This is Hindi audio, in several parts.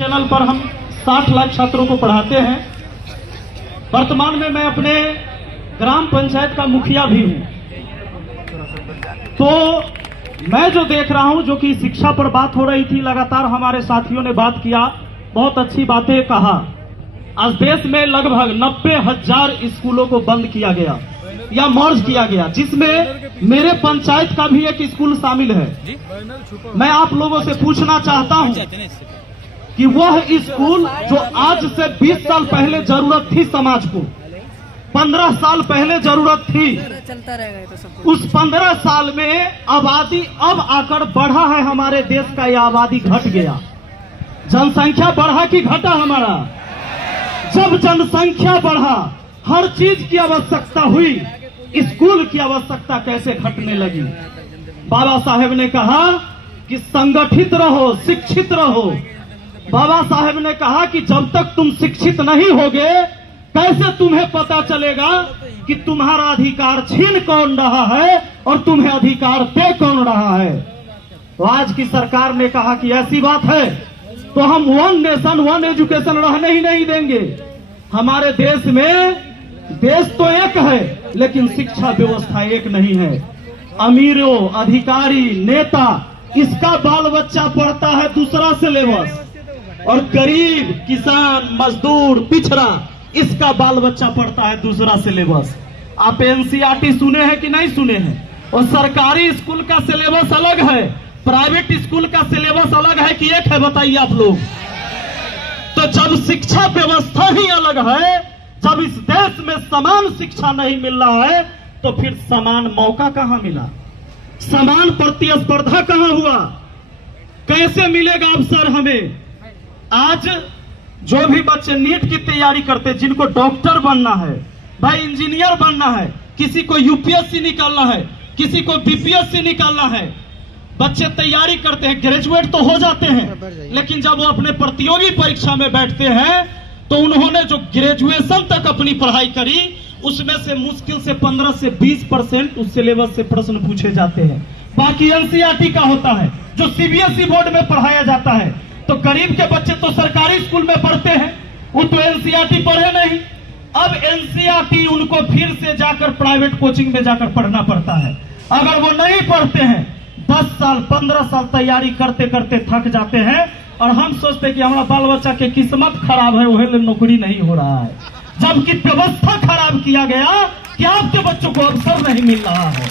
चैनल पर हम 60 लाख छात्रों को पढ़ाते हैं। वर्तमान में मैं अपने ग्राम पंचायत का मुखिया भी हूं। तो मैं जो देख रहा हूं, जो कि शिक्षा पर बात हो रही थी, लगातार हमारे साथियों ने बात किया, बहुत अच्छी बातें कहा। आज देश में लगभग 90,000 स्कूलों को बंद किया गया या मर्ज किया गया, जिसमें मेरे पंचायत का भी एक स्कूल शामिल है। मैं आप लोगों से पूछना चाहता हूं कि वह स्कूल जो आज से 20 साल पहले जरूरत थी, समाज को 15 साल पहले जरूरत थी, उस 15 साल में आबादी अब आकर बढ़ा है। हमारे देश का यह आबादी घट गया। जनसंख्या बढ़ा कि घटा हमारा? जब जनसंख्या बढ़ा, हर चीज की आवश्यकता हुई, स्कूल की आवश्यकता कैसे घटने लगी? बाबा साहेब ने कहा कि संगठित रहो, शिक्षित रहो। बाबा साहेब ने कहा कि जब तक तुम शिक्षित नहीं होगे, कैसे तुम्हें पता चलेगा कि तुम्हारा अधिकार छीन कौन रहा है और तुम्हें अधिकार दे कौन रहा है? तो आज की सरकार ने कहा कि ऐसी बात है तो हम वन नेशन वन एजुकेशन रहने ही नहीं देंगे। हमारे देश में, देश तो एक है लेकिन शिक्षा व्यवस्था एक नहीं है। अमीरों, अधिकारी, नेता, इसका बाल बच्चा पढ़ता है दूसरा सिलेबस, और गरीब, किसान, मजदूर, पिछड़ा, इसका बाल बच्चा पढ़ता है दूसरा सिलेबस। आप एनसीईआरटी सुने हैं कि नहीं सुने हैं? और सरकारी स्कूल का सिलेबस अलग है, प्राइवेट स्कूल का सिलेबस अलग है कि एक है? बताइए आप लोग। तो जब शिक्षा व्यवस्था ही अलग है, जब इस देश में समान शिक्षा नहीं मिल रहा है, तो फिर समान मौका कहां मिला? समान प्रतिस्पर्धा कहां हुआ? कैसे मिलेगा अवसर हमें? आज जो भी बच्चे नीट की तैयारी करते, जिनको डॉक्टर बनना है, भाई इंजीनियर बनना है, किसी को यूपीएससी निकालना है, किसी को बीपीएससी निकालना है, बच्चे तैयारी करते हैं, ग्रेजुएट तो हो जाते हैं, लेकिन जब वो अपने प्रतियोगी परीक्षा में बैठते हैं तो उन्होंने जो ग्रेजुएशन तक अपनी पढ़ाई करी, उसमें से मुश्किल से 15 से 20% उस सिलेबस से प्रश्न पूछे जाते हैं। बाकी एनसीईआरटी का होता है, जो सीबीएसई बोर्ड में पढ़ाया जाता है। तो गरीब के बच्चे तो सरकारी स्कूल में पढ़ते हैं, वो तो एनसीईआरटी पढ़े नहीं। अब एनसीईआरटी उनको फिर से जाकर प्राइवेट कोचिंग में जाकर पढ़ना पड़ता है। अगर वो नहीं पढ़ते हैं, 10 साल 15 साल तैयारी करते करते थक जाते हैं, और हम सोचते हैं कि हमारा बाल बच्चा के किस्मत खराब है, वही नौकरी नहीं हो रहा है। जबकि व्यवस्था खराब किया गया कि आपके बच्चों को अवसर नहीं मिल रहा है।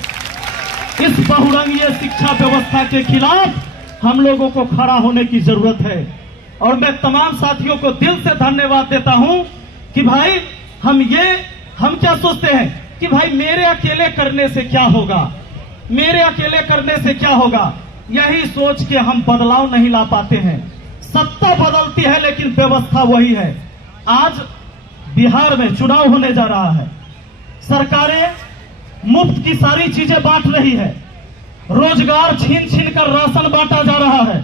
इस बहुरंगीय शिक्षा व्यवस्था के खिलाफ हम लोगों को खड़ा होने की जरूरत है। और मैं तमाम साथियों को दिल से धन्यवाद देता हूं कि भाई हम क्या सोचते हैं कि भाई मेरे अकेले करने से क्या होगा, मेरे अकेले करने से क्या होगा, यही सोच के हम बदलाव नहीं ला पाते हैं। सत्ता बदलती है लेकिन व्यवस्था वही है। आज बिहार में चुनाव होने जा रहा है, सरकारें मुफ्त की सारी चीजें बांट रही है, रोजगार छीन छीन कर राशन बांटा जा रहा है,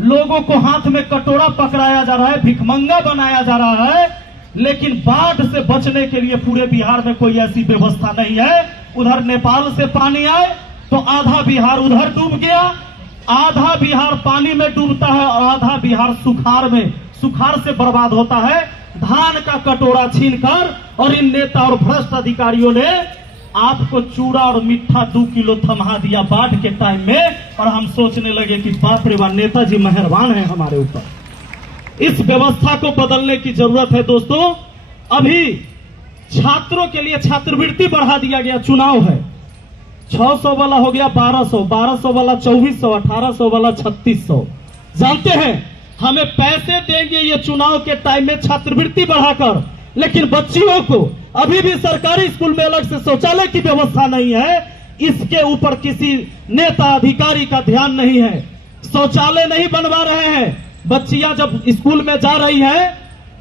लोगों को हाथ में कटोरा पकड़ाया जा रहा है, भिखमंगा बनाया जा रहा है, लेकिन बाढ़ से बचने के लिए पूरे बिहार में कोई ऐसी व्यवस्था नहीं है। उधर नेपाल से पानी आए तो आधा बिहार उधर डूब गया, आधा बिहार पानी में डूबता है और आधा बिहार सुखाड़ से बर्बाद होता है। धान का कटोरा छीनकर, और इन नेता और भ्रष्ट अधिकारियों ने आपको चूड़ा और मिठा 2 किलो थमा दिया बाढ़ के टाइम में, और हम सोचने लगे कि बाप रे बाप, नेताजी मेहरबान है हमारे ऊपर। इस व्यवस्था को बदलने की जरूरत है दोस्तों। अभी छात्रों के लिए छात्रवृत्ति बढ़ा दिया गया, चुनाव है, 600 वाला हो गया 1200, 1200 वाला 2400, 1800 वाला 3600। जानते हैं हमें पैसे देंगे ये चुनाव के टाइम में छात्रवृत्ति बढ़ाकर, लेकिन बच्चियों को अभी भी सरकारी स्कूल में अलग से शौचालय की व्यवस्था नहीं है। इसके ऊपर किसी नेता अधिकारी का ध्यान नहीं है। शौचालय नहीं बनवा रहे हैं। बच्चियां जब स्कूल में जा रही हैं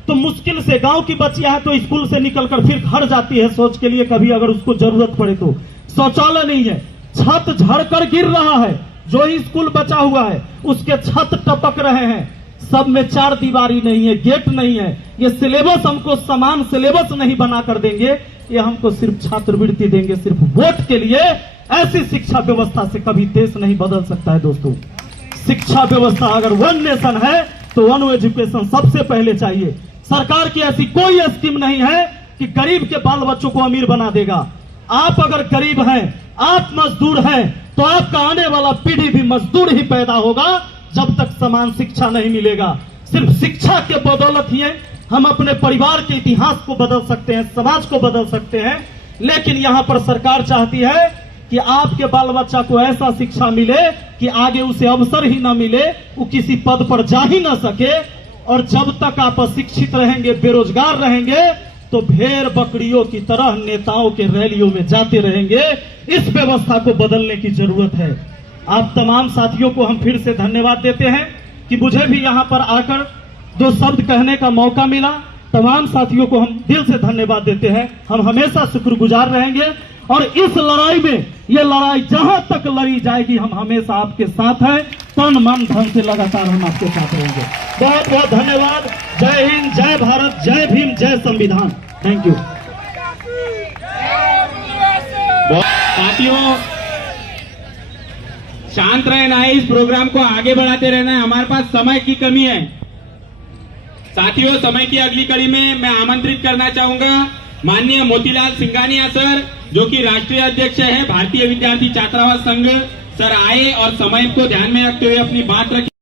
तो मुश्किल से, गांव की बच्चियां हैं तो स्कूल से निकलकर फिर घर जाती है सोच के लिए, कभी अगर उसको जरूरत पड़े तो। शौचालय नहीं है, छत झड़कर गिर रहा है, जो ही स्कूल बचा हुआ है उसके छत टपक रहे हैं, सब में 4 दीवारी नहीं है, गेट नहीं है। ये सिलेबस हमको समान सिलेबस नहीं बनाकर देंगे, ये हमको सिर्फ छात्रवृत्ति देंगे, सिर्फ वोट के लिए। ऐसी शिक्षा व्यवस्था से कभी देश नहीं बदल सकता है दोस्तों। शिक्षा व्यवस्था अगर वन नेशन है तो वन एजुकेशन सबसे पहले चाहिए। सरकार की ऐसी कोई स्कीम नहीं है कि गरीब के बाल बच्चों को अमीर बना देगा। आप अगर गरीब हैं, आप मजदूर हैं, तो आपका आने वाला पीढ़ी भी मजदूर ही पैदा होगा जब तक समान शिक्षा नहीं मिलेगा। सिर्फ शिक्षा के बदौलत ही हम अपने परिवार के इतिहास को बदल सकते हैं, समाज को बदल सकते हैं। लेकिन यहाँ पर सरकार चाहती है कि आपके बाल बच्चा को ऐसा शिक्षा मिले कि आगे उसे अवसर ही न मिले, वो किसी पद पर जा ही न सके। और जब तक आप अशिक्षित रहेंगे, बेरोजगार रहेंगे, तो भेड़ बकरियों की तरह नेताओं के रैलियों में जाते रहेंगे। इस व्यवस्था को बदलने की जरूरत है। आप तमाम साथियों को हम फिर से धन्यवाद देते हैं कि मुझे भी यहाँ पर आकर 2 शब्द कहने का मौका मिला। तमाम साथियों को हम दिल से धन्यवाद देते हैं। हम हमेशा शुक्रगुजार रहेंगे और इस लड़ाई में, ये लड़ाई जहां तक लड़ी जाएगी, हम हमेशा आपके साथ हैं। तन मन धन से लगातार हम आपके साथ रहेंगे। बहुत बहुत धन्यवाद। जय हिंद, जय भारत, जय भीम, जय संविधान। Thank you. साथियों, शांत रहना है, इस प्रोग्राम को आगे बढ़ाते रहना है। हमारे पास समय की कमी है। साथियों, समय की अगली कड़ी में मैं आमंत्रित करना चाहूंगा माननीय मोतीलाल सिंघानिया सर, जो कि राष्ट्रीय अध्यक्ष है भारतीय विद्यार्थी छात्रावास संघ। सर आए और समय को ध्यान में रखते हुए अपनी बात रखी।